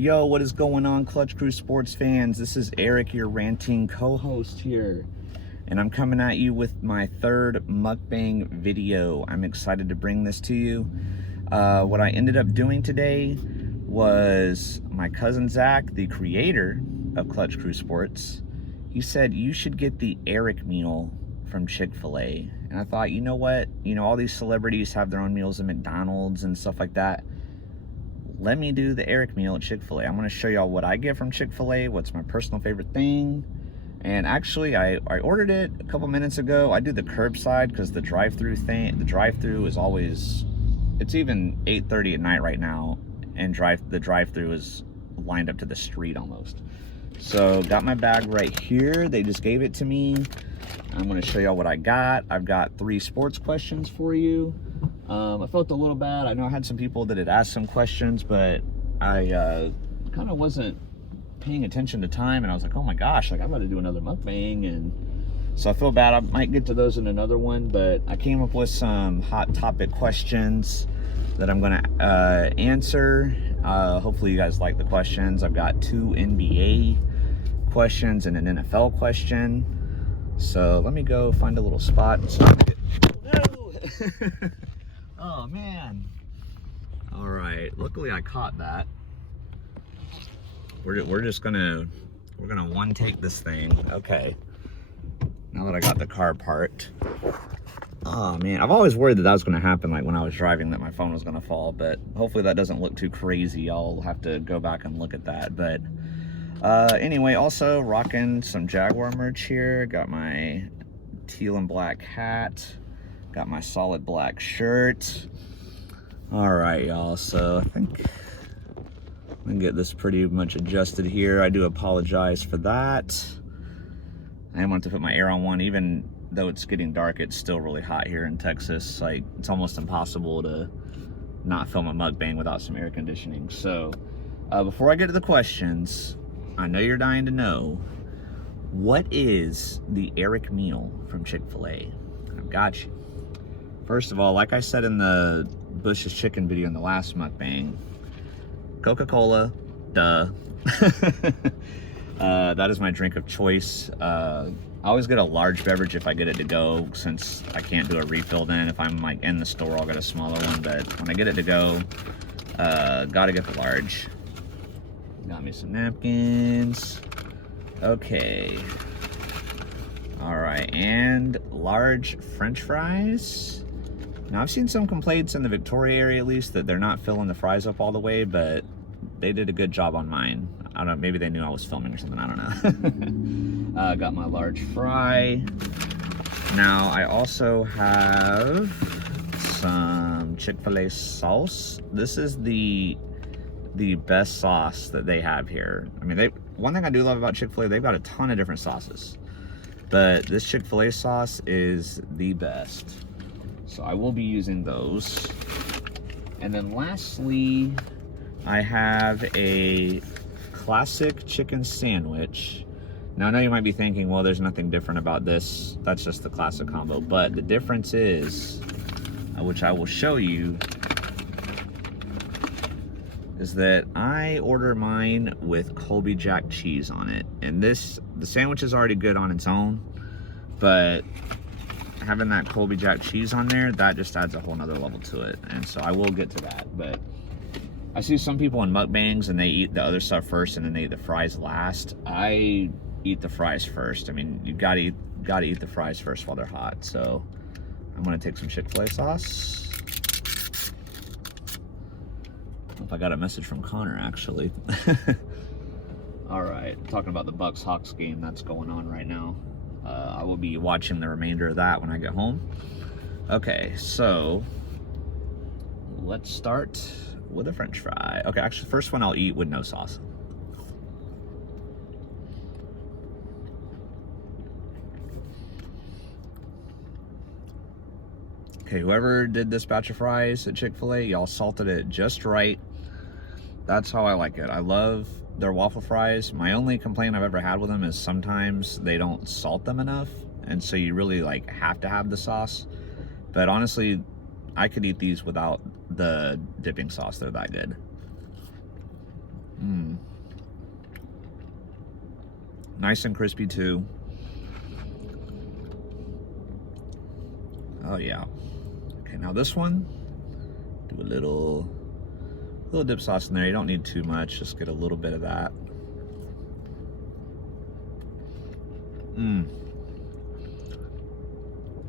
Yo, what is going on, Clutch Crew Sports fans? This is Eric, your ranting co-host here, and I'm coming at you with my third mukbang video. I'm excited to bring this to you. What I ended up doing today was my cousin Zach, the creator of Clutch Crew Sports, he said you should get the Eric meal from Chick-fil-A. And I thought, you know what? You know, all these celebrities have their own meals at McDonald's and stuff like that. Let me do the Eric meal at Chick-fil-A. I'm going to show y'all what I get from Chick-fil-A, what's my personal favorite thing. And actually, I ordered it a couple minutes ago. I do the curbside because the drive-through is always, it's even 8:30 at night right now, and the drive-through is lined up to the street almost. So got my bag right here. They just gave it to me. I'm going to show y'all what I got. I've got 3 sports questions for you. I felt a little bad. I know I had some people that had asked some questions, but I kind of wasn't paying attention to time, and I was like, oh my gosh, like I'm about to do another mukbang, and so I feel bad. I might get to those in another one, but I came up with some hot topic questions that I'm going to answer. Hopefully you guys like the questions. I've got 2 NBA questions and an NFL question. So let me go find a little spot. Oh man. All right, luckily I caught that. We're just gonna one take this thing. Okay, now that I got the car parked. Oh man, I've always worried that was gonna happen, like when I was driving, that my phone was gonna fall, but hopefully that doesn't look too crazy. I'll have to go back and look at that. But anyway, also rocking some Jaguar merch here. Got my teal and black hat. Got my solid black shirt. All right, y'all. So I think I'm gonna get this pretty much adjusted here. I do apologize for that. I want to put my air on one, even though it's getting dark. It's still really hot here in Texas. Like, it's almost impossible to not film a mukbang without some air conditioning. So before I get to the questions, I know you're dying to know, what is the Eric meal from Chick-fil-A? I've got you. First of all, like I said in the Bush's Chicken video in the last mukbang, Coca-Cola, duh. That is my drink of choice. I always get a large beverage if I get it to go, since I can't do a refill then. If I'm like in the store, I'll get a smaller one, but when I get it to go, gotta get the large. Got me some napkins. Okay. All right, and large French fries. Now, I've seen some complaints in the Victoria area, at least, that they're not filling the fries up all the way, but they did a good job on mine. I don't know, maybe they knew I was filming or something, I don't know. Got my large fry. Now, I also have some Chick-fil-A sauce. This is the best sauce that they have here. I mean, one thing I do love about Chick-fil-A, they've got a ton of different sauces, but this Chick-fil-A sauce is the best. So I will be using those. And then lastly, I have a classic chicken sandwich. Now I know you might be thinking, well, there's nothing different about this. That's just the classic combo. But the difference is, which I will show you, is that I order mine with Colby Jack cheese on it. And the sandwich is already good on its own, but having that Colby Jack cheese on there, that just adds a whole nother level to it. And so I will get to that. But I see some people in mukbangs and they eat the other stuff first and then they eat the fries last. I eat the fries first. I mean, you gotta eat the fries first while they're hot. So I'm gonna take some Chick-fil-A sauce. I got a message from Connor, actually. All right, talking about the Bucks-Hawks game that's going on right now. I will be watching the remainder of that when I get home. Okay, so let's start with a French fry. Okay, actually, the first one I'll eat with no sauce. Okay, whoever did this batch of fries at Chick-fil-A, y'all salted it just right. That's how I like it. I love their waffle fries. My only complaint I've ever had with them is sometimes they don't salt them enough, and so you really like have to have the sauce. But honestly, I could eat these without the dipping sauce. They're that good. Nice and crispy too. Oh yeah. Okay, now this one, do a little dip sauce in there. You don't need too much, just get a little bit of that.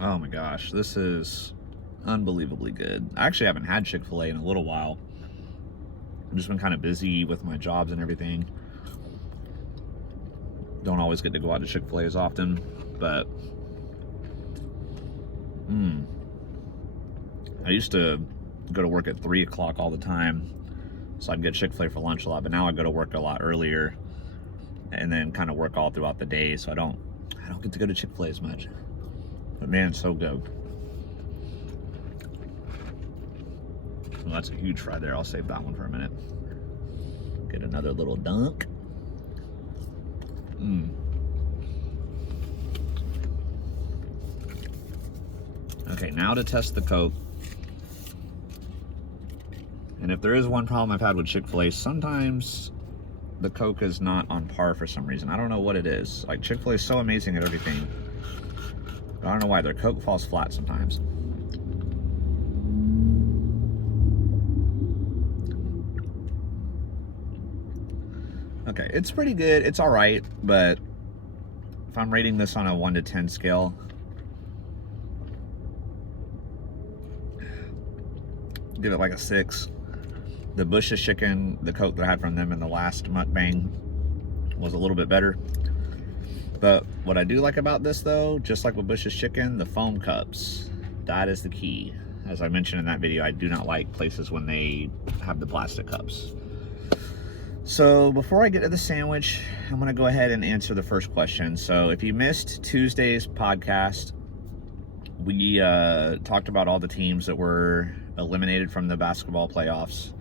Oh my gosh, this is unbelievably good. I actually haven't had Chick-fil-A in a little while. I've just been kind of busy with my jobs and everything. Don't always get to go out to Chick-fil-A as often, but I used to go to work at 3 o'clock all the time, so I'd get Chick-fil-A for lunch a lot, but now I go to work a lot earlier and then kind of work all throughout the day, so I don't get to go to Chick-fil-A as much. But man, it's so good. Well, that's a huge fry there. I'll save that one for a minute. Get another little dunk. Okay, now to test the Coke. And if there is one problem I've had with Chick-fil-A, sometimes the Coke is not on par for some reason. I don't know what it is. Like, Chick-fil-A is so amazing at everything. But I don't know why. Their Coke falls flat sometimes. Okay, it's pretty good. It's all right, but if I'm rating this on a 1 to 10 scale, give it like a 6. The Bush's chicken, the Coke that I had from them in the last mukbang, was a little bit better. But what I do like about this though, just like with Bush's chicken, the foam cups, that is the key. As I mentioned in that video, I do not like places when they have the plastic cups. So before I get to the sandwich, I'm gonna go ahead and answer the first question. So if you missed Tuesday's podcast, we talked about all the teams that were eliminated from the basketball playoffs,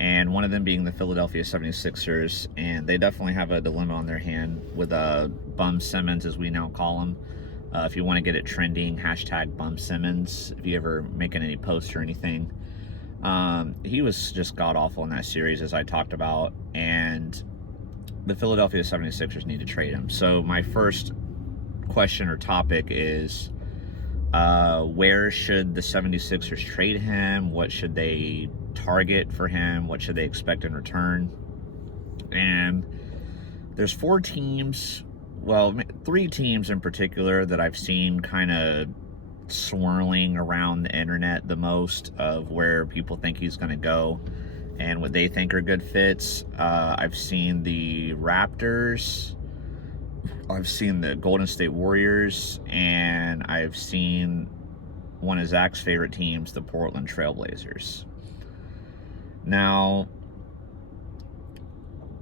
and one of them being the Philadelphia 76ers, and they definitely have a dilemma on their hand with Bum Simmons, as we now call him. If you want to get it trending, hashtag Bum Simmons, if you ever making any posts or anything. He was just god-awful in that series, as I talked about, and the Philadelphia 76ers need to trade him. So my first question or topic is, where should the 76ers trade him? What should they target for him? What should they expect in return? And there's 4 teams, well, 3 teams in particular that I've seen kind of swirling around the internet the most of where people think he's going to go and what they think are good fits. I've seen the Raptors, I've seen the Golden State Warriors, and I've seen one of Zach's favorite teams, the Portland Trail Blazers. Now,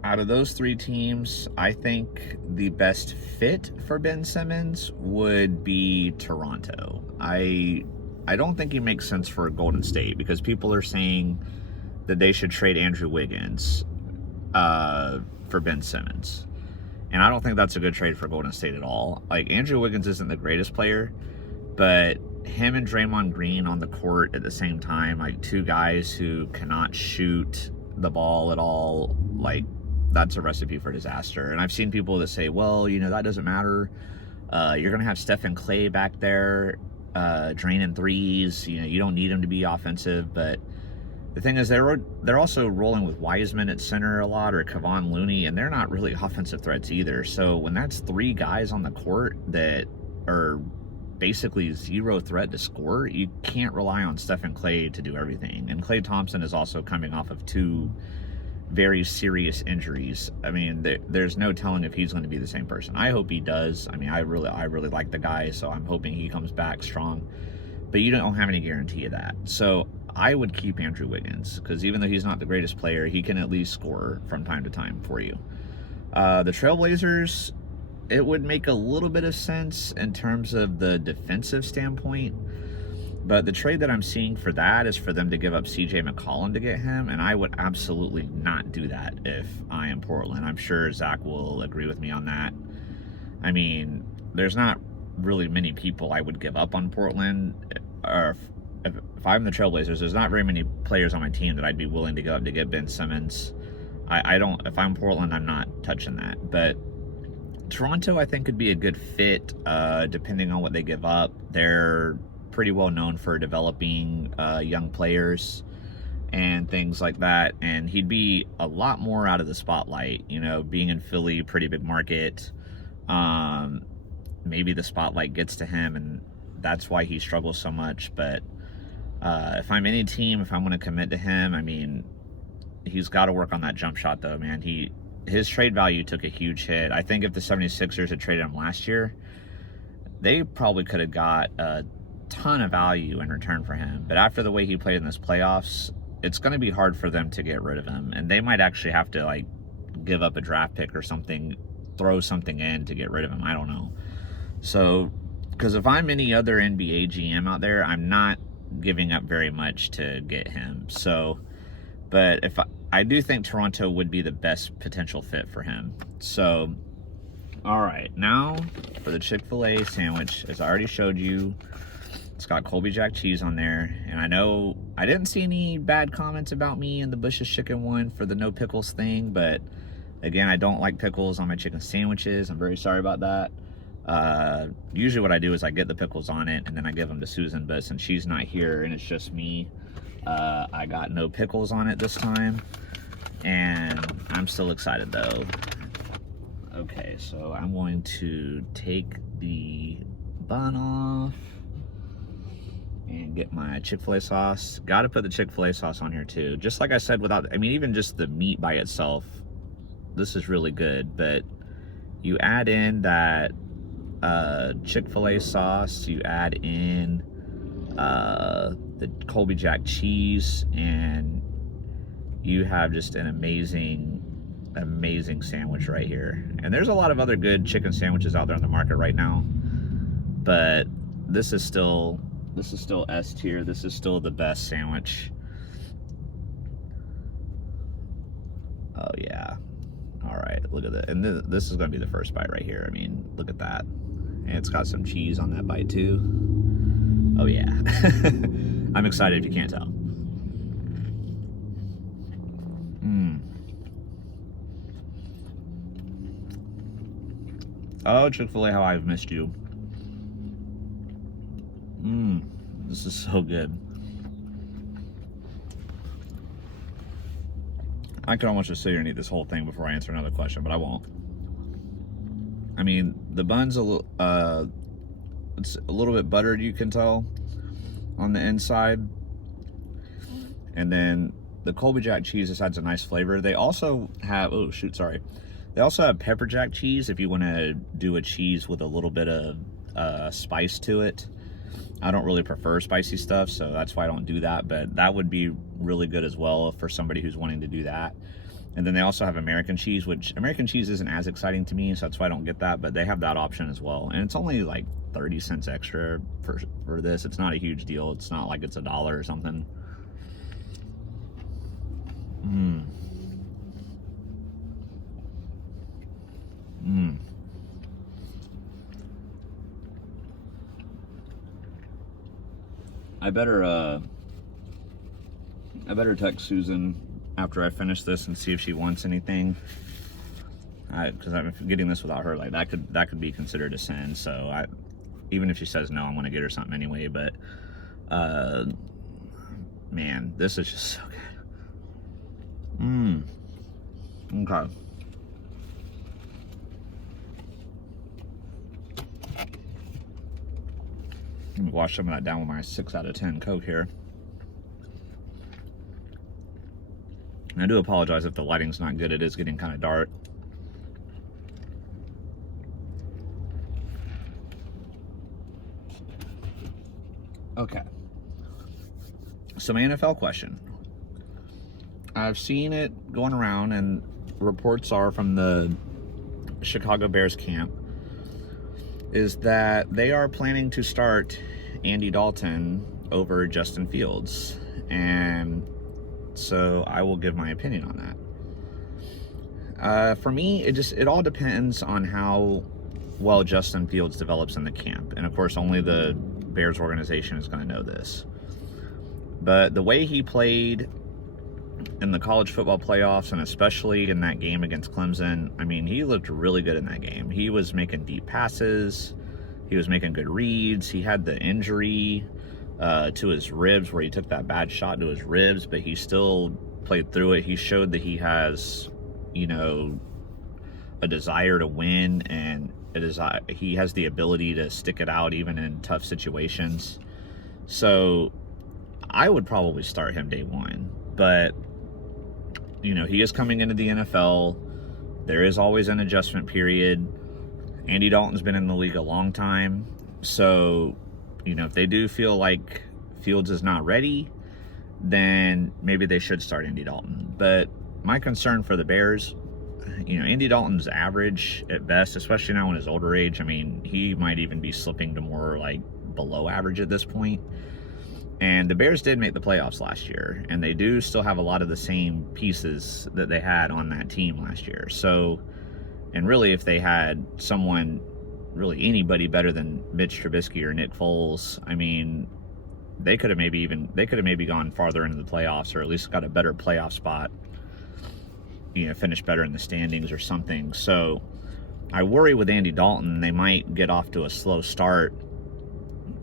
out of those 3 teams, I think the best fit for Ben Simmons would be Toronto. I don't think he makes sense for Golden State, because people are saying that they should trade Andrew Wiggins for Ben Simmons. And I don't think that's a good trade for Golden State at all. Like, Andrew Wiggins isn't the greatest player, but him and Draymond Green on the court at the same time, like 2 guys who cannot shoot the ball at all, like, that's a recipe for disaster. And I've seen people that say, well, you know, that doesn't matter. You're going to have Stephen Clay back there draining threes. You know, you don't need him to be offensive. But the thing is, they're also rolling with Wiseman at center a lot, or Kevon Looney, and they're not really offensive threats either. So when that's 3 guys on the court that are basically 0 threat to score, you can't rely on Stephen Clay to do everything. And Klay Thompson is also coming off of 2 very serious injuries. I mean, there's no telling if he's going to be the same person. I hope he does. I mean, I really like the guy, so I'm hoping he comes back strong. But you don't have any guarantee of that. So I would keep Andrew Wiggins, because even though he's not the greatest player, he can at least score from time to time for you. The Trailblazers, it would make a little bit of sense in terms of the defensive standpoint. But the trade that I'm seeing for that is for them to give up CJ McCollum to get him, and I would absolutely not do that if I am Portland. I'm sure Zach will agree with me on that. I mean, there's not really many people I would give up on Portland. Or if I'm the Trailblazers, there's not very many players on my team that I'd be willing to go up to get Ben Simmons. I don't, if I'm Portland, I'm not touching that. But Toronto, I think, could be a good fit, depending on what they give up. They're pretty well known for developing young players and things like that, and he'd be a lot more out of the spotlight, you know, being in Philly, pretty big market. Maybe the spotlight gets to him, and that's why he struggles so much. But if I'm any team, if I'm going to commit to him, I mean, he's got to work on that jump shot, though, man. His trade value took a huge hit. I think if the 76ers had traded him last year, they probably could have got a ton of value in return for him. But after the way he played in this playoffs, it's going to be hard for them to get rid of him. And they might actually have to, like, give up a draft pick or something, throw something in to get rid of him. I don't know. So, because if I'm any other NBA GM out there, I'm not giving up very much to get him. So, but if I do think Toronto would be the best potential fit for him. So, all right, now for the Chick-fil-A sandwich, as I already showed you, it's got Colby Jack cheese on there. And I know I didn't see any bad comments about me in the Bush's Chicken one for the no pickles thing, but again, I don't like pickles on my chicken sandwiches. I'm very sorry about that. Usually what I do is I get the pickles on it and then I give them to Susan, but since she's not here and it's just me, I got no pickles on it this time, and I'm still excited though. Okay, so I'm going to take the bun off and get my Chick-fil-A sauce. Got to put the Chick-fil-A sauce on here too. Just like I said, I mean, even just the meat by itself, this is really good, but you add in that Chick-fil-A sauce, you add in the Colby Jack cheese, and you have just an amazing sandwich right here. And there's a lot of other good chicken sandwiches out there on the market right now, but this is still S tier. This is still the best sandwich. Oh yeah. All right, look at that. And this is gonna be the first bite right here. I mean, look at that. And it's got some cheese on that bite too. Oh yeah. I'm excited if you can't tell. Oh, Chick-fil-A, how I've missed you. This is so good. I could almost just sit here and eat this whole thing before I answer another question, but I won't. I mean, the bun's it's a little bit buttered, you can tell, on the inside. And then the Colby Jack cheese just adds a nice flavor. They also have, oh shoot, sorry. They also have pepper jack cheese if you want to do a cheese with a little bit of spice to it. I don't really prefer spicy stuff, so that's why I don't do that, but that would be really good as well for somebody who's wanting to do that. And then they also have American cheese, which American cheese isn't as exciting to me, so that's why I don't get that, but they have that option as well. And it's only like 30 cents extra for this. It's not a huge deal. It's not like it's $1 or something. I better text Susan after I finish this and see if she wants anything. Because I'm getting this without her, like that could be considered a sin. So even if she says no, I'm gonna get her something anyway. But man, this is just so good. Okay. Let me wash some of that down with my 6 out of 10 Coke here. And I do apologize if the lighting's not good. It is getting kind of dark. Okay. So my NFL question. I've seen it going around, and reports are from the Chicago Bears camp is that they are planning to start Andy Dalton over Justin Fields. And so I will give my opinion on that. For me, it all depends on how well Justin Fields develops in the camp. And of course, only the Bears organization is going to know this. But the way he played in the college football playoffs, and especially in that game against Clemson. I mean, he looked really good in that game. He was making deep passes. He was making good reads. He had the injury to his ribs where he took that bad shot to his ribs, but he still played through it. He showed that he has, you know, a desire to win, and he has the ability to stick it out even in tough situations. So I would probably start him day one, but you know, he is coming into the NFL. There is always an adjustment period. Andy Dalton's been in the league a long time. So, you know, if they do feel like Fields is not ready, then maybe they should start Andy Dalton. But my concern for the Bears, you know, Andy Dalton's average at best, especially now in his older age. I mean, he might even be slipping to more like below average at this point. And the Bears did make the playoffs last year, and they do still have a lot of the same pieces that they had on that team last year. So, and really, if they had someone, really anybody better than Mitch Trubisky or Nick Foles, I mean, they could have maybe gone farther into the playoffs, or at least got a better playoff spot, you know, finished better in the standings or something. So I worry with Andy Dalton, they might get off to a slow start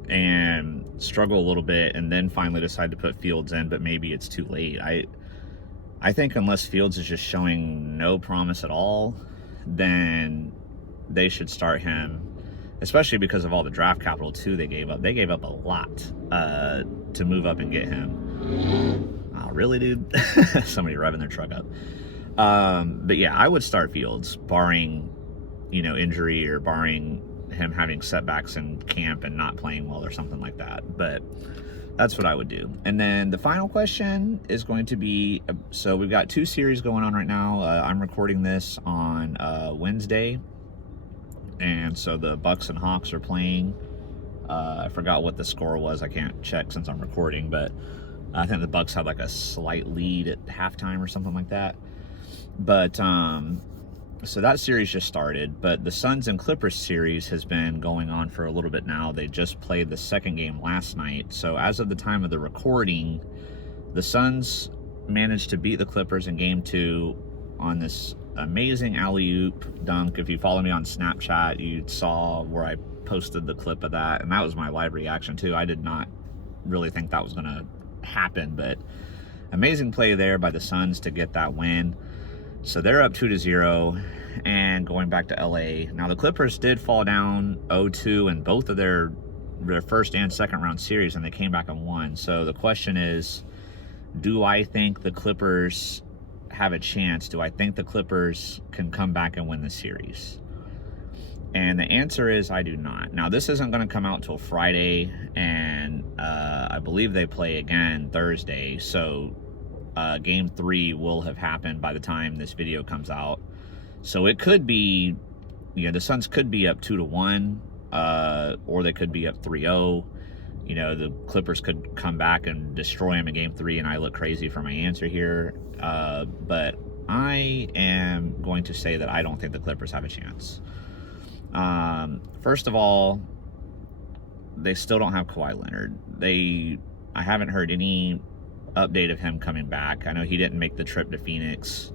and struggle a little bit, and then finally decide to put Fields in, but maybe it's too late. I think unless Fields is just showing no promise at all, then they should start him, especially because of all the draft capital too they gave up. They gave up a lot to move up and get him. Oh, really, dude? Somebody revving their truck up. But yeah, I would start Fields, barring, you know, injury, or barring him having setbacks in camp and not playing well or something like that. But that's what I would do. And then the final question is going to be, so we've got 2 series going on right now. I'm recording this on Wednesday, and so the Bucks and Hawks are playing. I forgot what the score was. I can't check since I'm recording, but I think the Bucks had like a slight lead at halftime or something like that. But so that series just started, but the Suns and Clippers series has been going on for a little bit now. They just played the second game last night. So as of the time of the recording, the Suns managed to beat the Clippers in game 2 on this amazing alley-oop dunk. If you follow me on Snapchat, you saw where I posted the clip of that, and that was my live reaction too. I did not really think that was going to happen, but amazing play there by the Suns to get that win. So they're up 2-0 and going back to LA. Now the Clippers did fall down 0-2 in both of their first and second round series, and they came back and won. So the question is, do I think the Clippers have a chance? Do I think the Clippers can come back and win the series? And the answer is I do not. Now this isn't going to come out till Friday, and I believe they play again Thursday. So game 3 will have happened by the time this video comes out. So it could be, you know, the Suns could be up 2-1, or they could be up 3-0. You know, the Clippers could come back and destroy them in game 3, and I look crazy for my answer here. But I am going to say that I don't think the Clippers have a chance. First of all, they still don't have Kawhi Leonard. I haven't heard any update of him coming back. I know he didn't make the trip to Phoenix,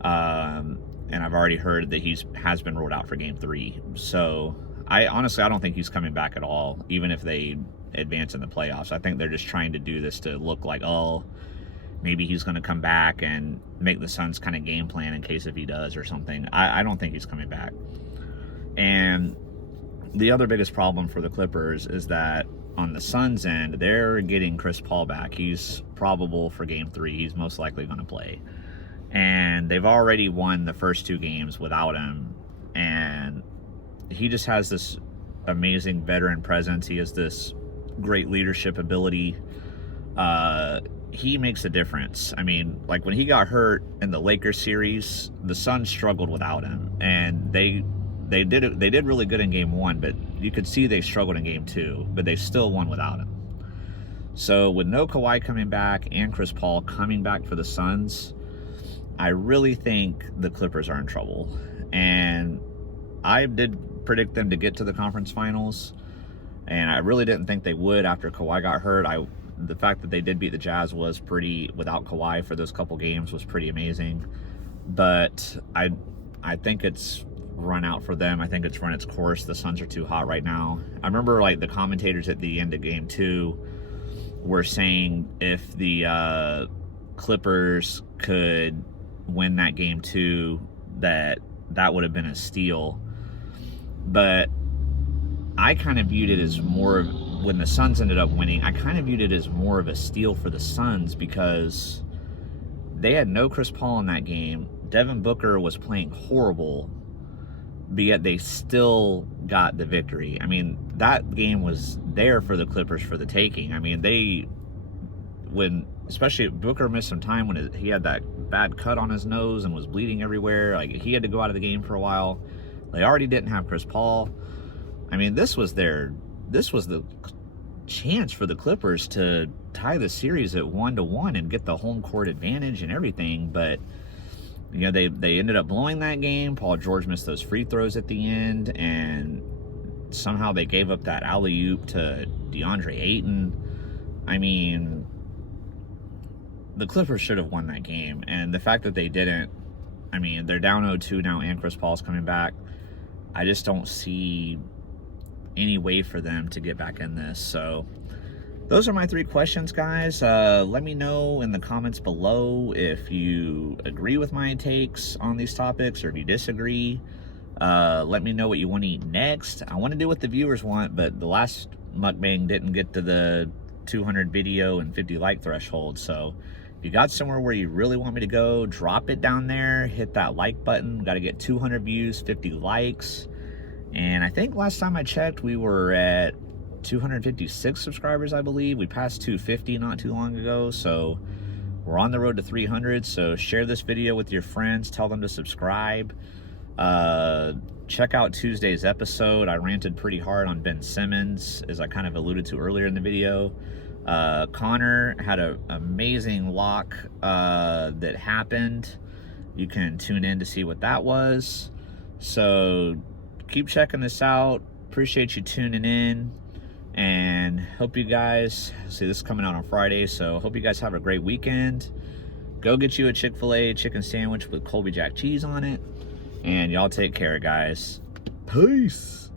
and I've already heard that has been ruled out for game 3. So I honestly don't think he's coming back at all, even if they advance in the playoffs. I think they're just trying to do this to look like, oh, maybe he's going to come back and make the Suns kind of game plan in case if he does or something. I don't think he's coming back. And the other biggest problem for the Clippers is that on the Suns end, they're getting Chris Paul back. He's probable for game 3. He's most likely going to play. And they've already won the first 2 games without him. And he just has this amazing veteran presence. He has this great leadership ability. He makes a difference. I mean, like when he got hurt in the Lakers series, the Suns struggled without him. And they did really good in game 1, but you could see they struggled in game 2, but they still won without him. So with no Kawhi coming back and Chris Paul coming back for the Suns, I really think the Clippers are in trouble. And I did predict them to get to the conference finals, and I really didn't think they would after Kawhi got hurt. the fact that they did beat the Jazz was pretty, without Kawhi for those couple games, was pretty amazing. But I think it's run out for them. I think it's run its course. The Suns are too hot right now. I remember like the commentators at the end of game 2 were saying if the Clippers could win that game 2, that would have been a steal. But I kind of viewed it as more of, when the Suns ended up winning, I kind of viewed it as more of a steal for the Suns because they had no Chris Paul in that game. Devin Booker was playing horrible, but yet they still got the victory. I mean, that game was there for the Clippers for the taking. I mean, especially Booker missed some time when he had that bad cut on his nose and was bleeding everywhere. Like, he had to go out of the game for a while. They already didn't have Chris Paul. I mean, this was the chance for the Clippers to tie the series at 1-1 and get the home court advantage and everything. But, you know, they ended up blowing that game. Paul George missed those free throws at the end, and somehow they gave up that alley-oop to DeAndre Ayton. I mean, the Clippers should have won that game, and the fact that they didn't, I mean, they're down 0-2 now, and Chris Paul's coming back. I just don't see any way for them to get back in this. So those are my 3 questions, guys. Let me know in the comments below if you agree with my takes on these topics or if you disagree. Let me know what you want to eat next. I want to do what the viewers want, but the last mukbang didn't get to the 200 video and 50 like threshold. So if you got somewhere where you really want me to go, drop it down there. Hit that like button. Got to get 200 views, 50 likes. And I think last time I checked, we were at 256 subscribers, I believe. We passed 250 not too long ago, so we're on the road to 300. So share this video with your friends. Tell them to subscribe. Check out Tuesday's episode. I ranted pretty hard on Ben Simmons, as I kind of alluded to earlier in the video. Connor had an amazing lock that happened. You can tune in to see what that was. So keep checking this out. Appreciate you tuning in, and hope you guys, see, this is coming out on Friday, so hope you guys have a great weekend. Go get you a Chick-fil-A chicken sandwich with Colby Jack cheese on it, and y'all take care, guys. Peace.